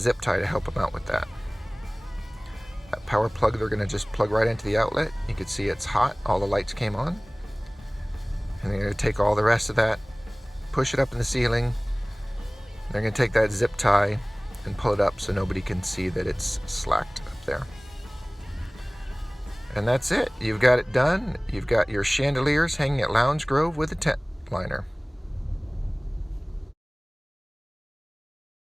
zip tie to help them out with that. That power plug, they're going to just plug right into the outlet. You can see it's hot, all the lights came on. And they're going to take all the rest of that, push it up in the ceiling. They're going to take that zip tie and pull it up so nobody can see that it's slacked up there. And that's it. You've got it done. You've got your chandeliers hanging at Lowndes Grove with a tent liner.